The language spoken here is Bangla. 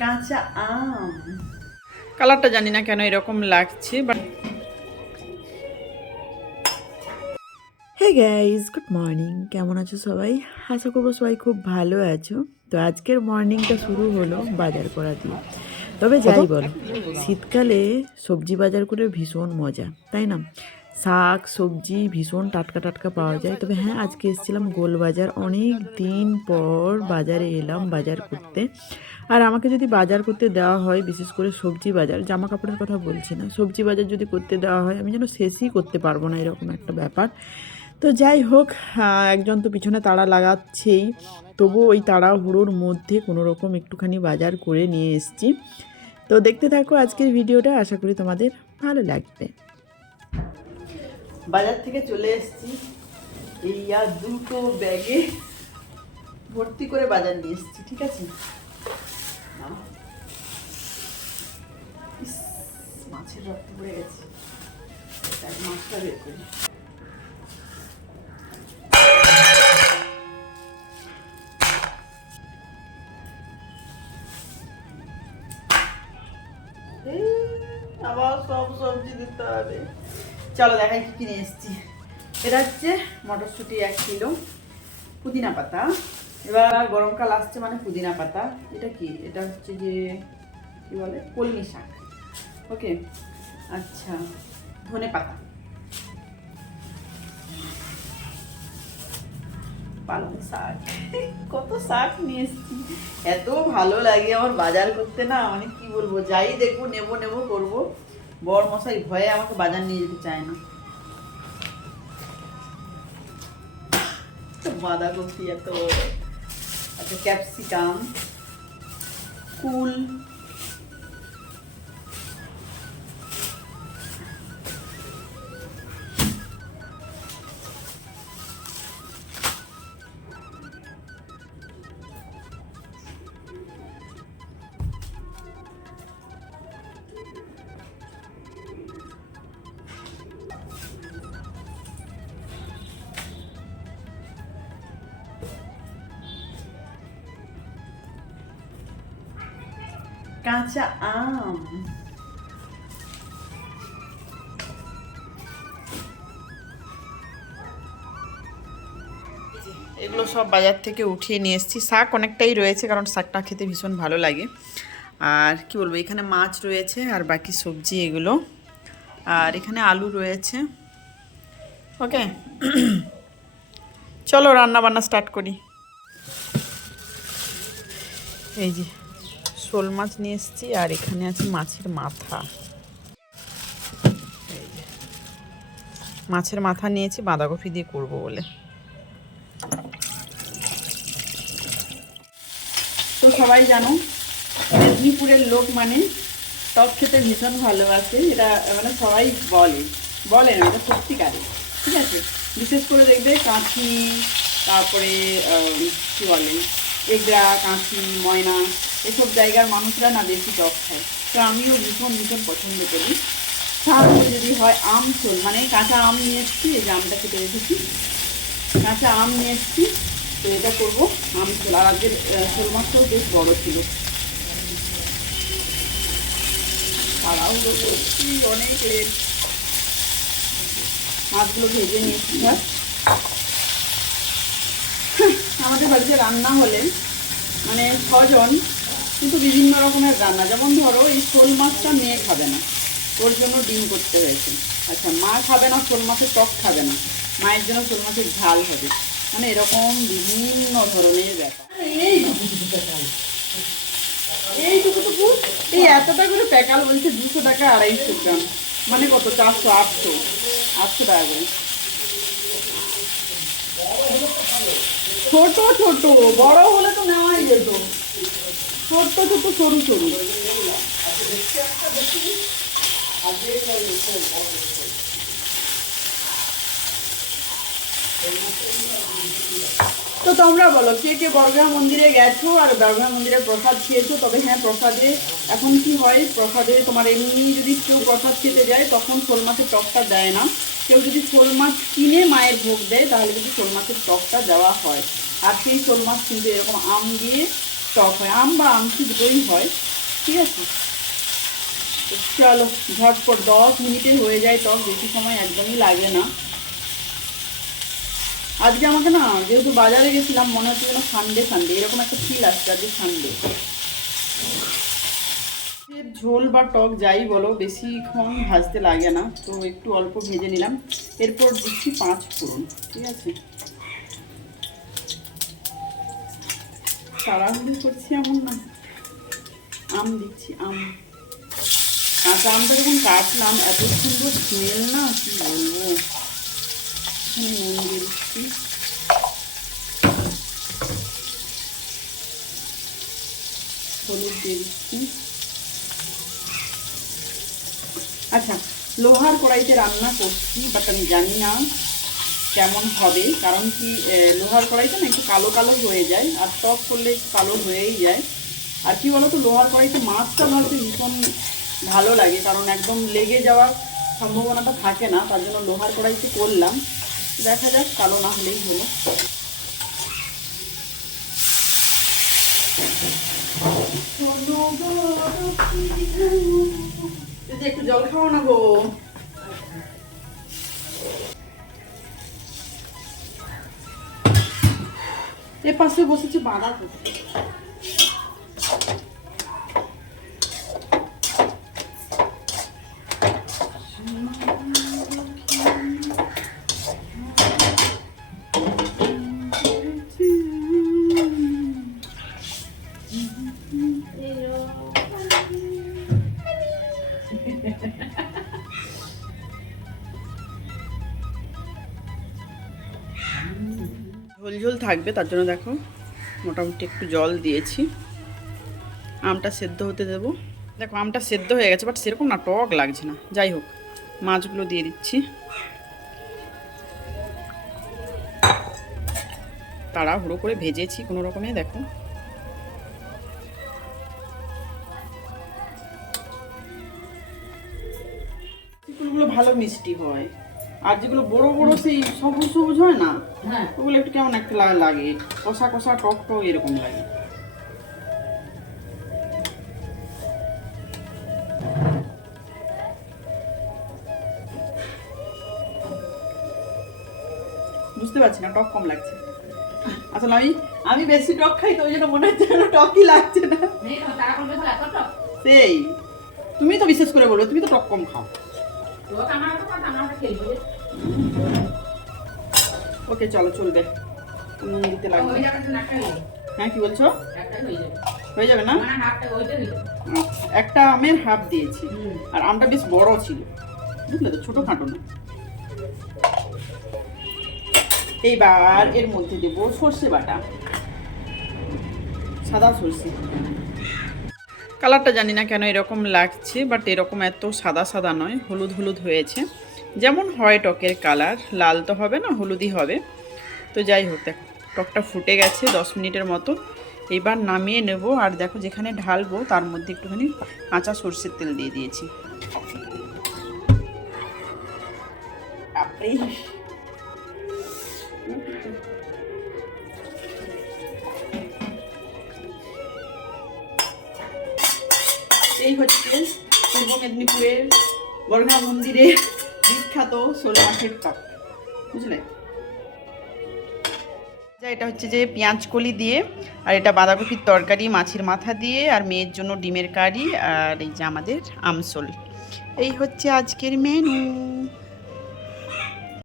কাঁচা আম। কালারটা জানি না কেন এরকম লাগছে but hey guys good morning কেমন আছো সবাই? আশা করব সবাই খুব ভালো আছো। তো আজকের মর্নিংটা শুরু হলো বাজার করা দিয়ে। তবে যাই বলো শীতকালে সবজি বাজার করে ভীষণ মজা তাই না? শাক, সবজি ভীষণ টাটকা টাটকা পাওয়া যায়। তবে হ্যাঁ আজকে এসেছিলাম গোলবাজার। অনেক দিন পর বাজারে এলাম বাজার করতে। আর আমাকে যদি বাজার করতে দেওয়া হয়, বিশেষ করে সবজি বাজার জামা কাপড়ের কথা বলছি না, সবজি বাজার যদি করতে দেওয়া হয়, আমি যেন শেষই করতে পারব না, এরকম একটা ব্যাপার। তো যাই হোক একজন তো পিছনে তাড়া লাগাচ্ছেই। তবু ওই তাড়াহুড়োর মধ্যে কোনো রকম একটুখানি বাজার করে নিয়ে এসেছি। তো দেখতে থাকো আজকের ভিডিওটা। আশা করি তোমাদের ভালো লাগবে। বাজার থেকে চলে এসেছি। এই আর দুটো ব্যাগে ভর্তি করে বাজার নিয়ে এসেছি, ঠিক আছে? মাছের রক্ত পড়ে গেছে। মাছটা বের করি। আবার সব সবজি দিতে হবে। চলো দেখাই কি কিনে এসেছি। এটা হচ্ছে মটরশুঁটি এক কিলো, পুদিনা পাতা। এবার গরমকাল আসছে মানে পুদিনা পাতা। এটা কি? এটা হচ্ছে যে, কি বলে? কলমি শাক। ওকে? আচ্ছা ধনে পাতা। পালং শাক। কত শাক নিয়ে এসেছি। এত ভালো লাগে আমার বাজার করতে না মানে কি বলব? যাই দেখব, নেব নেব করব। বর মশাই ভয়ে আমাকে বাজার নিয়ে যেতে চায় না। বাঁধাকপি এত আচ্ছা ক্যাপসিকাম কুল কাঁচা আম এগুলো সব বাজার থেকে উঠিয়ে নিয়ে এসেছি। শাক অনেকটাই রয়েছে, কারণ শাকটা খেতে ভীষণ ভালো লাগে। আর কি বলব, এখানে মাছ রয়েছে আর বাকি সবজি এগুলো। আর এখানে আলু রয়েছে। ওকে? চলো রান্না বান্না স্টার্ট করি। এই যে। শোল মাছ নিয়ে এসেছি, আর এখানে আছে মাছের মাথা। মাছের মাথা নিয়েছি, বাঁধাকপি দিয়ে করব বলে। তো সবাই জানো, মেদিনীপুরের লোক মানে টক খেতে ভীষণ ভালোবাসে, এটা মানে সবাই বলে। বলে না, এটা সত্যিকারে। ঠিক আছে? বিশেষ করে দেখবে কাঁচি তারপরে কি বলে? এগড়া কাঁচি ময়না এসব জায়গার মানুষরা না বেশি টক খায়। তো আমিও ভীষণ ভীষণ পছন্দ করি। তারপরে যদি হয় আম চোল মানে কাঁচা আম নিয়ে এসেছি এই যে আমটা কেটে রেখেছি। কাঁচা আম নিয়ে এসেছি তো এটা করব। আম চোল আর আহ, শোল মাছটাও বেশ বড় ছিল। করছি অনেক লেট। মাছগুলো ভেজে নিয়েছি স্যার। আমাদের বাড়িতে রান্না হলে মানে ছজন কিন্তু বিভিন্ন রকমের রান্না যেমন ধরো এই শোল মাছটা মেয়ে খাবে না ওর জন্য ডিম করতে হয়েছে। আচ্ছা মা খাবে না শোল মাছের টক খাবে না মায়ের জন্য শোল মাছের ঝাল হবে। মানে এরকম বিভিন্ন ধরনের ব্যাপার। এইটুকুটুকু এই এতটা করে প্যাকাল বলছে দুশো টাকা আড়াইশো গ্রাম। মানে কত? চারশো আটশো আটশো টাকা করে। ছোট ছোট বড় হলে তো নেওয়াই যেত। সরু সরু। তো তোমরা বলো, কে কে বর্গা মন্দিরে গেছো আর বর্গা মন্দিরে প্রসাদ খেয়েছো? তবে হ্যাঁ প্রসাদে এখন কি হয়? প্রসাদে তোমার এমনি যদি কেউ প্রসাদ খেতে যায়, তখন শোল মাছের টকটা দেয় না। কেউ যদি শোল মাছ কিনে মায়ের ভোগ দেয়, তাহলে কিন্তু শোল মাছের টকটা দেওয়া হয়। আর সেই শোল মাছ কিন্তু এরকম আম দিয়ে টক হয়, আম বা আমচি দুটোই হয়, ঠিক আছে? চলো, ঝটপট, দশ মিনিটে হয়ে যায় টক, বেশি সময় একদমই লাগে না। আজকে আমাকে না, যেহেতু বাজারে গেছিলাম, মনে হচ্ছে যেন সানডে সানডে এরকম একটা ফিল আসছে আজকে সানডে ঝোল বা টক যাই বলো বেশিক্ষণ ভাজতে লাগে না, তো একটু অল্প ভেজে নিলাম। এরপর দিচ্ছি পাঁচ ফোড়ন, ঠিক আছে? তাড়াহুড়ো করছি এমন না। আম দিচ্ছি, আম। কাঁচা আমটা যখন কাটলাম, এত সুন্দর স্মেল না, কি বলব? নুন দিচ্ছি। হলুদ দিচ্ছি। আচ্ছা লোহার কড়াইতে রান্না করছি বাট আমি জানি না কেমন হবে? কারণ কি লোহার কড়াইতে না একটু কালো কালো হয়ে যায় আর টক করলে কালো হয়েই যায়। আর কি বলতো লোহার কড়াইতে মাছটা ভাজতে ভীষণ ভালো লাগে কারণ একদম লেগে যাওয়ার সম্ভাবনাটা থাকে না তার জন্য লোহার কড়াইতে করলাম। দেখা যাক কালো না হলেই হলো। একটু জল খাও না গো। এ পাশে বসেছে বাঁধা ঝোল থাকবে, তার জন্য দেখো মোটামুটি একটু জল দিয়েছি। আমটা সেদ্ধ হতে দেব। দেখো, আমটা সেদ্ধ হয়ে গেছে বাট সেরকম না, টক লাগছে না। যাই হোক, মাছগুলো দিয়ে দিচ্ছি। তাড়াহুড়ো করে ভেজেছি কোনো রকমে, দেখো। ভালো মিষ্টি হয়। আর যেগুলো বড় বড় সেই সবুজ সবুজ হয় না হ্যাঁ। ওগুলো একটু কেমন একটা লাগে কষা কষা টক টক এরকম লাগে। বুঝতে পারছি না টক কম লাগছে। আসলে আমি আমি বেশি টক খাই তো ওই জন্য মনে হচ্ছে যেন টকই লাগছে না। সেই তুমি তো বিশেষ করে বলো তুমি তো টক কম খাও। ওকে চলো চলবে। নুন দিতে লাগবে। হয়ে হ্যাঁ কি বলছো? হয়ে যাবে। হয়ে যাবে না? মানে একটা আমের হাফ দিয়েছি। আর আমটা বেশ বড় ছিল। বুঝলে তো ছোট খাটো না। এইবার এর মধ্যে দেবো সর্ষে বাটা। সাদা সর্ষে। কালারটা জানি না কেন এরকম লাগছে বাট এরকম এত সাদা সাদা নয় হলুদ হলুদ হয়েছে। যেমন হয় টকের কালার, লাল তো হবে না, হলুদই হবে। তো যাই হোক, দেখো, টকটা ফুটে গেছে দশ মিনিটের মতো। এবার নামিয়ে নেব, আর দেখো যেখানে ঢালবো, তার মধ্যে একটুখানি কাঁচা সর্ষের তেল দিয়ে দিয়েছি। এই হচ্ছে পূর্ব মেদিনীপুরের গড়গা মন্দিরের বিখ্যাত শোল মাছের টক বুঝলে? যা এটা হচ্ছে যে পেঁয়াজ কলি দিয়ে, আর এটা বাঁধাকপির তরকারি মাছের মাথা দিয়ে, আর মেয়ের জন্য ডিমের কারি, আর এই যে আমাদের আমসোল এই হচ্ছে আজকের মেনু